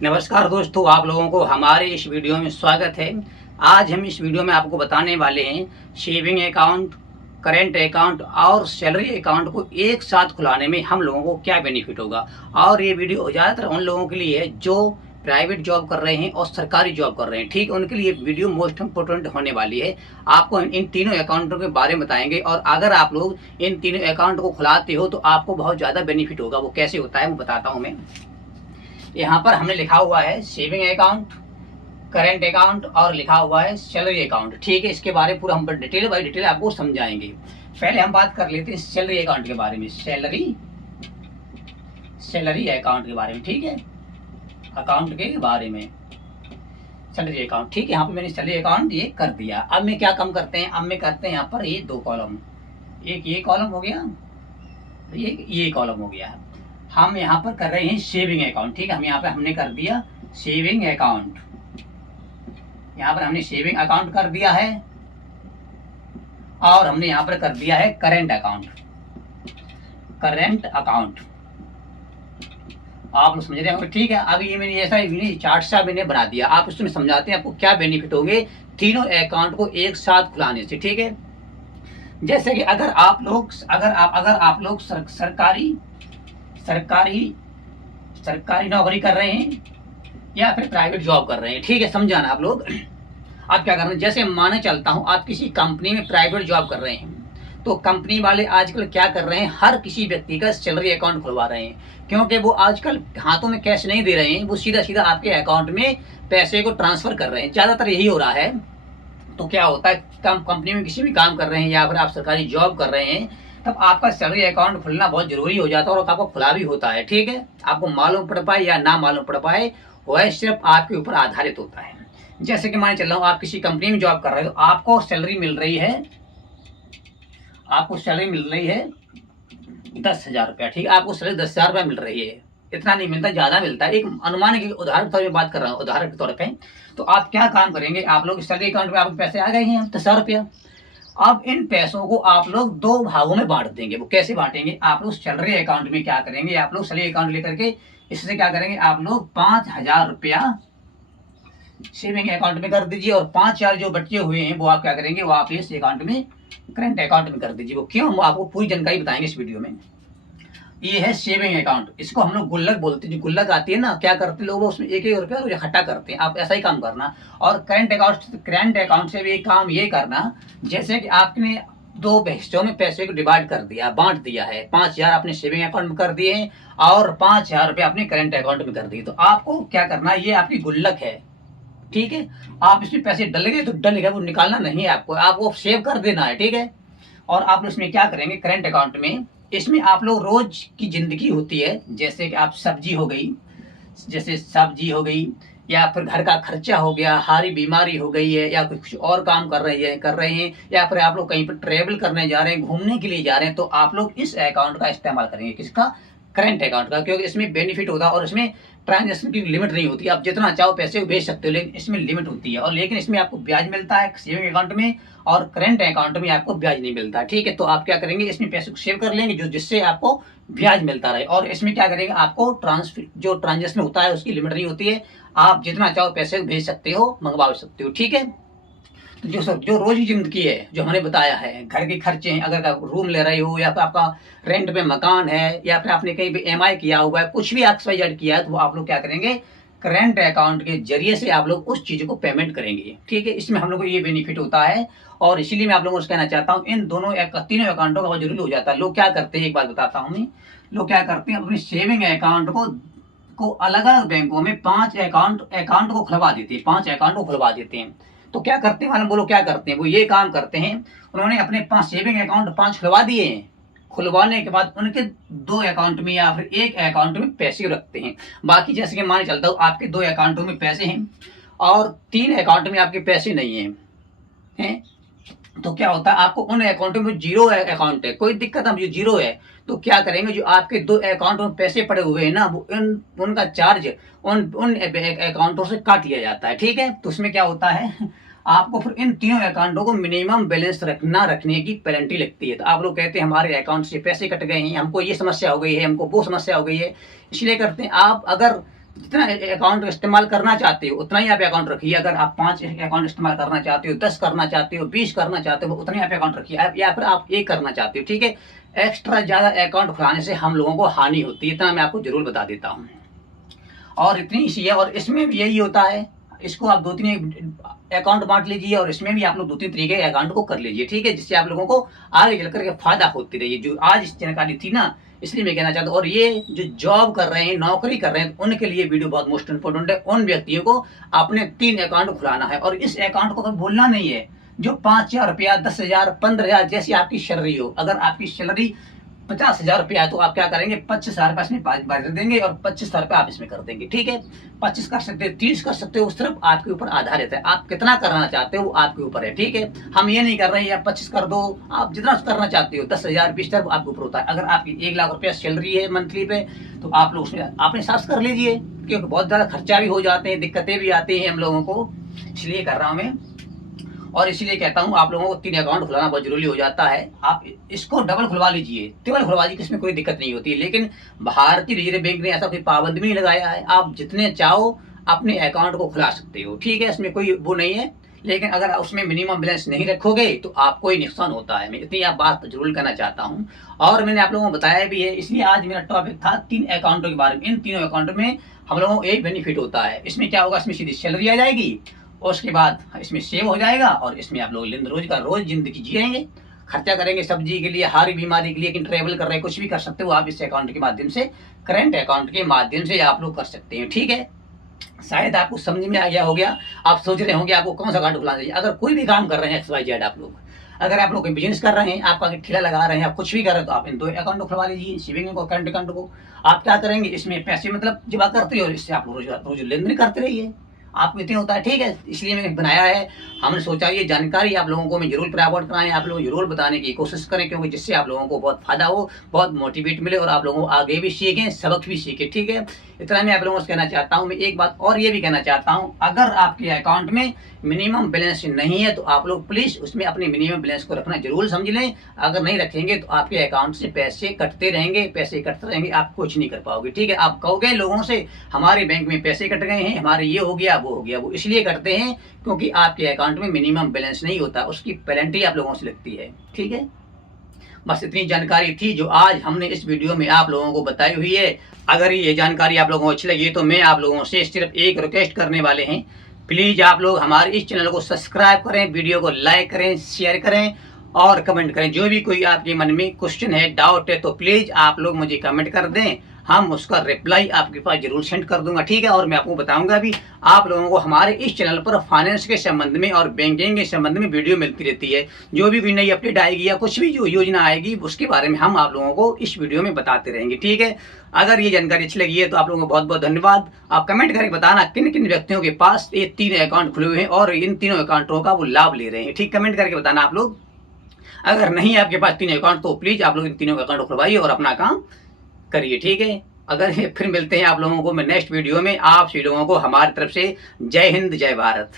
नमस्कार दोस्तों, आप लोगों को हमारे इस वीडियो में स्वागत है। आज हम इस वीडियो में आपको बताने वाले हैं सेविंग अकाउंट, करेंट अकाउंट और सैलरी अकाउंट को एक साथ खुलाने में हम लोगों को क्या बेनिफिट होगा। और ये वीडियो ज़्यादातर उन लोगों के लिए है जो प्राइवेट जॉब कर रहे हैं और सरकारी जॉब कर रहे हैं। ठीक, उनके लिए वीडियो मोस्ट इम्पोर्टेंट होने वाली है। आपको इन तीनों अकाउंटों के बारे में बताएंगे और अगर आप लोग इन तीनों अकाउंट को खुलाते हो तो आपको बहुत ज़्यादा बेनिफिट होगा। वो कैसे होता है वो बताता हूँ मैं। यहाँ पर हमने लिखा हुआ है सेविंग अकाउंट, करेंट अकाउंट और लिखा हुआ है सैलरी अकाउंट। ठीक है, इसके बारे में पूरा हम डिटेल बाय डिटेल आपको समझाएंगे। पहले हम बात कर लेते हैं सैलरी अकाउंट के बारे में, सैलरी अकाउंट के बारे में। ठीक है, अकाउंट के बारे में सैलरी अकाउंट। ठीक है, यहाँ पे मैंने सैलरी अकाउंट ये कर दिया। अब मैं क्या कम करते हैं, अब मैं करते हैं यहाँ पर ये दो कॉलम, एक ये कॉलम हो गया, एक ये कॉलम हो गया। हम यहाँ पर कर रहे हैं सेविंग अकाउंट। ठीक है, हम यहाँ पे हमने कर दिया सेविंग अकाउंट, यहाँ पर हमने सेविंग अकाउंट कर दिया है और हमने यहाँ पर कर दिया है करेंट अकाउंट, करेंट अकाउंट। आप लोग समझ रहे होंगे। ठीक है, अब ये मैंने ऐसा चार्ट सा मैंने बना दिया। आप इसमें समझाते हैं आपको क्या बेनिफिट होंगे तीनों अकाउंट को एक साथ खुलाने से। ठीक है, जैसे कि अगर आप लोग सरकारी नौकरी कर रहे हैं या फिर प्राइवेट जॉब कर रहे हैं। ठीक है, समझाना आप लोग। आप क्या कर रहे हैं, जैसे माने चलता हूं आप किसी कंपनी में प्राइवेट जॉब कर रहे हैं तो कंपनी वाले आजकल क्या कर रहे हैं, हर किसी व्यक्ति का सैलरी अकाउंट खुलवा रहे हैं, क्योंकि वो आजकल हाथों में कैश नहीं दे रहे हैं, वो सीधा सीधा आपके अकाउंट में पैसे को ट्रांसफर कर रहे हैं। ज्यादातर यही हो रहा है। तो क्या होता है, कंपनी में किसी भी काम कर रहे हैं या फिर आप सरकारी जॉब कर रहे हैं, तब आपका सैलरी अकाउंट खुलना बहुत जरूरी हो जाता है और आपको खुला भी होता है। ठीक है, आपको मालूम पड़ पाए या ना मालूम पड़ पाए, वह सिर्फ आपके ऊपर आधारित होता है। जैसे कि मान चल रहा हूँ आप किसी कंपनी में जॉब कर रहे हो, आपको सैलरी मिल रही है, आपको सैलरी मिल रही है 10,000 रुपया। ठीक है, आपको सैलरी 10,000 रुपया मिल रही है। इतना नहीं मिलता, ज्यादा मिलता है। एक अनुमान की उदाहरण के तौर पर बात कर रहा हूँ, उदाहरण के तौर पे। तो आप क्या काम करेंगे, आप लोग सैलरी अकाउंट में आपके पैसे आ गए हैं 10,000 रुपया। अब इन पैसों को आप लोग दो भागों में बांट देंगे। वो कैसे बांटेंगे, आप लोग सैलरी अकाउंट में क्या करेंगे, आप लोग सैलरी अकाउंट लेकर के इससे क्या करेंगे, आप लोग 5,000 रुपया सेविंग अकाउंट में कर दीजिए और 5,000 जो बचे हुए हैं वो आप क्या करेंगे, वो आप इस अकाउंट में, करेंट अकाउंट में कर दीजिए। वो क्यों, हम आपको पूरी जानकारी बताएंगे इस वीडियो में। ये है सेविंग अकाउंट, इसको हम लोग गुल्लक बोलते हैं। जो गुल्लक आती है ना, क्या करते लोग उसमें एक एक रुपया रोज इकट्ठा करते हैं। आप ऐसा ही काम करना। और करंट अकाउंट से भी एक काम ये करना, जैसे कि आपने दो हिस्सों में पैसे को डिवाइड कर दिया, बांट दिया है। 5,000 अपने सेविंग अकाउंट में कर दिए और 5,000 रुपये अपने करंट अकाउंट में कर दिए। तो आपको क्या करना, ये आपकी गुल्लक है। ठीक है, आप इसमें पैसे डल गए तो डल गए, वो निकालना नहीं है आपको सेव कर देना है। ठीक है, और आप इसमें क्या करेंगे, करंट अकाउंट में इसमें आप लोग रोज की जिंदगी होती है, जैसे कि आप सब्जी हो गई, जैसे सब्जी हो गई, या फिर घर का खर्चा हो गया, हारी बीमारी हो गई है, या कुछ और काम कर रहे हैं, या फिर आप लोग कहीं पर ट्रेवल करने जा रहे हैं, घूमने के लिए जा रहे हैं, तो आप लोग इस अकाउंट का इस्तेमाल करेंगे। किसका, करंट अकाउंट का, क्योंकि इसमें बेनिफिट होता है और इसमें ट्रांजेक्शन की लिमिट नहीं होती। आप जितना चाहो पैसे भेज सकते हो, लेकिन इसमें लिमिट होती है। और लेकिन इसमें आपको ब्याज मिलता है सेविंग अकाउंट में, और करंट अकाउंट में आपको ब्याज नहीं मिलता। ठीक है, तो आप क्या करेंगे, इसमें पैसे को सेव कर लेंगे जो जिससे आपको ब्याज मिलता रहे। और इसमें क्या करेंगे, आपको जो ट्रांजेक्शन होता है उसकी लिमिट नहीं होती है, आप जितना चाहो पैसे भेज सकते हो, मंगवा सकते हो। ठीक है, तो जो रोज की जिंदगी है, जो हमने बताया है, घर के खर्चे हैं, अगर आप रूम ले रहे हो या फिर आपका रेंट पे मकान है या फिर आपने कहीं पे EMI किया हुआ है, कुछ भी XYZ किया है, तो आप लोग क्या करेंगे, करंट अकाउंट के जरिए से आप लोग उस चीज को पेमेंट करेंगे। ठीक है, इसमें हम लोग को ये बेनिफिट होता है और इसीलिए मैं आप लोगों को कहना चाहता हूँ, इन तीनों अकाउंटों का बहुत जरूरी हो जाता है। लोग क्या करते हैं, एक बात बताता हूँ मैं, लोग क्या करते हैं, अपनी सेविंग अकाउंट को अलग अलग बैंकों में 5 अकाउंट को खुलवा देते हैं, 5 अकाउंट को खुलवा देते हैं। तो क्या करते हैं मालूम, बोलो क्या करते हैं, वो ये काम करते हैं, उन्होंने अपने 5 सेविंग अकाउंट 5 खुलवा दिए हैं। खुलवाने के बाद उनके 2 अकाउंट में या फिर एक अकाउंट में पैसे रखते हैं। बाकी जैसे कि मान चलता हूँ आपके 2 अकाउंटों में पैसे हैं और 3 अकाउंट में आपके पैसे नहीं हैं, तो क्या होता है, आपको उन अकाउंटों में जीरो अकाउंट है, कोई दिक्कत हम, जीरो है, तो क्या करेंगे, जो आपके 2 अकाउंट में पैसे पड़े हुए हैं ना, वो उनका चार्ज उन अकाउंटों से काट लिया जाता है। ठीक है, तो उसमें क्या होता है, आपको फिर इन तीनों अकाउंटों को मिनिमम बैलेंस रखने की पेनल्टी लगती है। तो आप लोग कहते हैं हमारे अकाउंट से पैसे कट गए हैं, हमको ये समस्या हो गई है, हमको वो समस्या हो गई है, इसलिए करते हैं आप अगर जितना अकाउंट इस्तेमाल करना चाहते हो उतना ही आप अकाउंट रखिए। अगर आप 5 अकाउंट इस्तेमाल करना चाहते हो, 10 करना चाहते हो, 20 करना चाहते हो, उतने आप अकाउंट रखिए। आप या फिर आप एक करना चाहते हो, ठीक है। एक्स्ट्रा ज़्यादा अकाउंट खुलाने से हम लोगों को हानि होती है, इतना मैं आपको जरूर बता देता हूँ। और इतनी सी है, और इसमें भी यही होता है। इसको आप 2-3 अकाउंट बांट लीजिए और इसमें भी आप लोग 2-3 तरीके के अकाउंट को कर लीजिए, ठीक है, जिससे आप लोगों को आगे चल करके फायदा होती रही। जो आज इस जानकारी थी ना, इसलिए मैं कहना चाहता हूँ। और ये जो जॉब कर रहे हैं, नौकरी कर रहे हैं, उनके लिए वीडियो बहुत मोस्ट इंपॉर्टेंट है। उन व्यक्तियों को अपने 3 अकाउंट खुलाना है और इस अकाउंट को कभी भूलना नहीं है। जो 5,000 रुपया, 10,000, 15,000 जैसी आपकी सैलरी हो, अगर आपकी सैलरी 50,000 रुपया है तो आप क्या करेंगे, 25,000 रुपया इसमें बाहर देंगे और 25,000 रुपया आप इसमें कर देंगे, ठीक है। 25 कर सकते हो, 30 कर सकते हो, उस तरफ आपके ऊपर आधारित है। आप कितना करना चाहते हो वो आपके ऊपर है, ठीक है। हम ये नहीं कर रहे हैं आप 25 कर दो, आप जितना करना चाहते हो 10,000, 20,000 आपके ऊपर होता है। अगर आपकी 1 लाख रुपया सैलरी है मंथली पे, तो आप लोग उसमें अपने हिसाब से कर लीजिए, क्योंकि बहुत ज़्यादा खर्चा भी हो जाते हैं, दिक्कतें भी आती हैं हम लोगों को, इसलिए कर रहा हूँ मैं। और इसीलिए कहता हूँ आप लोगों को 3 अकाउंट खुलाना बहुत जरूरी हो जाता है। आप इसको डबल खुलवा लीजिए, ट्रिपल खुलवा लीजिए, इसमें कोई दिक्कत नहीं होती है। लेकिन भारतीय रिजर्व बैंक ने ऐसा कोई पाबंद भी नहीं लगाया है, आप जितने चाहो अपने अकाउंट को खुला सकते हो, ठीक है, इसमें कोई वो नहीं है। लेकिन अगर उसमें मिनिमम बैलेंस नहीं रखोगे तो आपको ही नुकसान होता है। मैं इतनी आप बात जरूर करना चाहता हूँ और मैंने आप लोगों को बताया भी है। इसलिए आज मेरा टॉपिक था 3 अकाउंटों के बारे में। इन तीनों अकाउंट में हम लोगों को एक बेनिफिट होता है। इसमें क्या होगा, इसमें सीधी सैलरी आ जाएगी और उसके बाद इसमें सेव हो जाएगा और इसमें आप लोग रोज का रोज जिंदगी जिएंगे, खर्चा करेंगे सब्जी के लिए, हर बीमारी के लिए, कि ट्रैवल कर रहे हैं, कुछ भी कर सकते हो आप इस अकाउंट के माध्यम से, करंट अकाउंट के माध्यम से आप लोग कर सकते हैं, ठीक है। शायद आपको समझ में आ गया हो गया। आप सोच रहे होंगे आपको कौन सा अकाउंट खुलाना चाहिए। अगर कोई भी काम कर रहे हैं XYZ आप लोग, अगर आप लोग बिजनेस कर रहे हैं, आपका ठेला लगा रहे हैं, आप कुछ भी कर रहे हैं, तो आप इन 2 अकाउंट को खुलवा लीजिए, सेविंग को, करंट अकाउंट को। आप क्या करेंगे, इसमें पैसे मतलब जमा करते हो और इससे आप रोज रोज लेन देन करते रहिए, आपको इतने होता है, ठीक है। इसलिए मैंने बनाया है। हमने सोचा ये जानकारी आप लोगों को मैं जरूर प्रमोट कराएं, आप लोग जरूर बताने की कोशिश करें, क्योंकि जिससे आप लोगों को बहुत फायदा हो, बहुत मोटिवेट मिले और आप लोगों को आगे भी सीखें, सबक भी सीखें, ठीक है। इतना मैं आप लोगों से कहना चाहता हूँ। मैं एक बात और ये भी कहना चाहता हूँ, अगर आपके अकाउंट में मिनिमम बैलेंस नहीं है तो आप लोग प्लीज उसमें अपने मिनिमम बैलेंस को रखना जरूर समझ लें। अगर नहीं रखेंगे तो आपके अकाउंट से पैसे कटते रहेंगे, पैसे कटते रहेंगे, आप कुछ नहीं कर पाओगे, ठीक है। आप कहोगे लोगों से हमारे बैंक में पैसे कट गए हैं, हमारे ये हो गया वो हो गया, वो इसलिए करते हैं क्योंकि आपके अकाउंट में मिनिमम बैलेंस नहीं होता, उसकी पेनल्टी आप लोगों से लगती है, ठीक है। बस इतनी जानकारी थी जो आज हमने इस वीडियो में आप लोगों को बताई हुई है। अगर ये जानकारी आप लोगों को अच्छी लगी तो मैं आप लोगों से सिर्फ एक रिक्वेस्ट करने वाले हैं, प्लीज आप लोग हमारे इस चैनल को सब्सक्राइब करें, वीडियो को लाइक करें, शेयर करें और कमेंट करें। जो भी कोई आपके मन में क्वेश्चन है, डाउट है, तो प्लीज आप लोग मुझे कमेंट कर दें, हम उसका रिप्लाई आपके पास जरूर सेंड कर दूंगा, ठीक है। और मैं आपको बताऊंगा भी, आप लोगों को हमारे इस चैनल पर फाइनेंस के संबंध में और बैंकिंग के संबंध में वीडियो मिलती रहती है। जो भी कोई नई अपडेट आएगी या कुछ भी जो योजना आएगी उसके बारे में हम आप लोगों को इस वीडियो में बताते रहेंगे, ठीक है। अगर ये जानकारी अच्छी लगी है तो आप लोगों को बहुत बहुत धन्यवाद। आप कमेंट करके बताना किन किन व्यक्तियों के पास ये 3 अकाउंट खुले हुए हैं और इन तीनों अकाउंटों का वो लाभ ले रहे हैं, ठीक, कमेंट करके बताना आप लोग। अगर नहीं आपके पास 3 अकाउंट तो प्लीज आप लोग इन तीनों अकाउंट खुलवाइए और अपना काम करिए, ठीक है। अगर फिर मिलते हैं आप लोगों को मैं नेक्स्ट वीडियो में। आप सभी लोगों को हमारी तरफ से जय हिंद, जय भारत।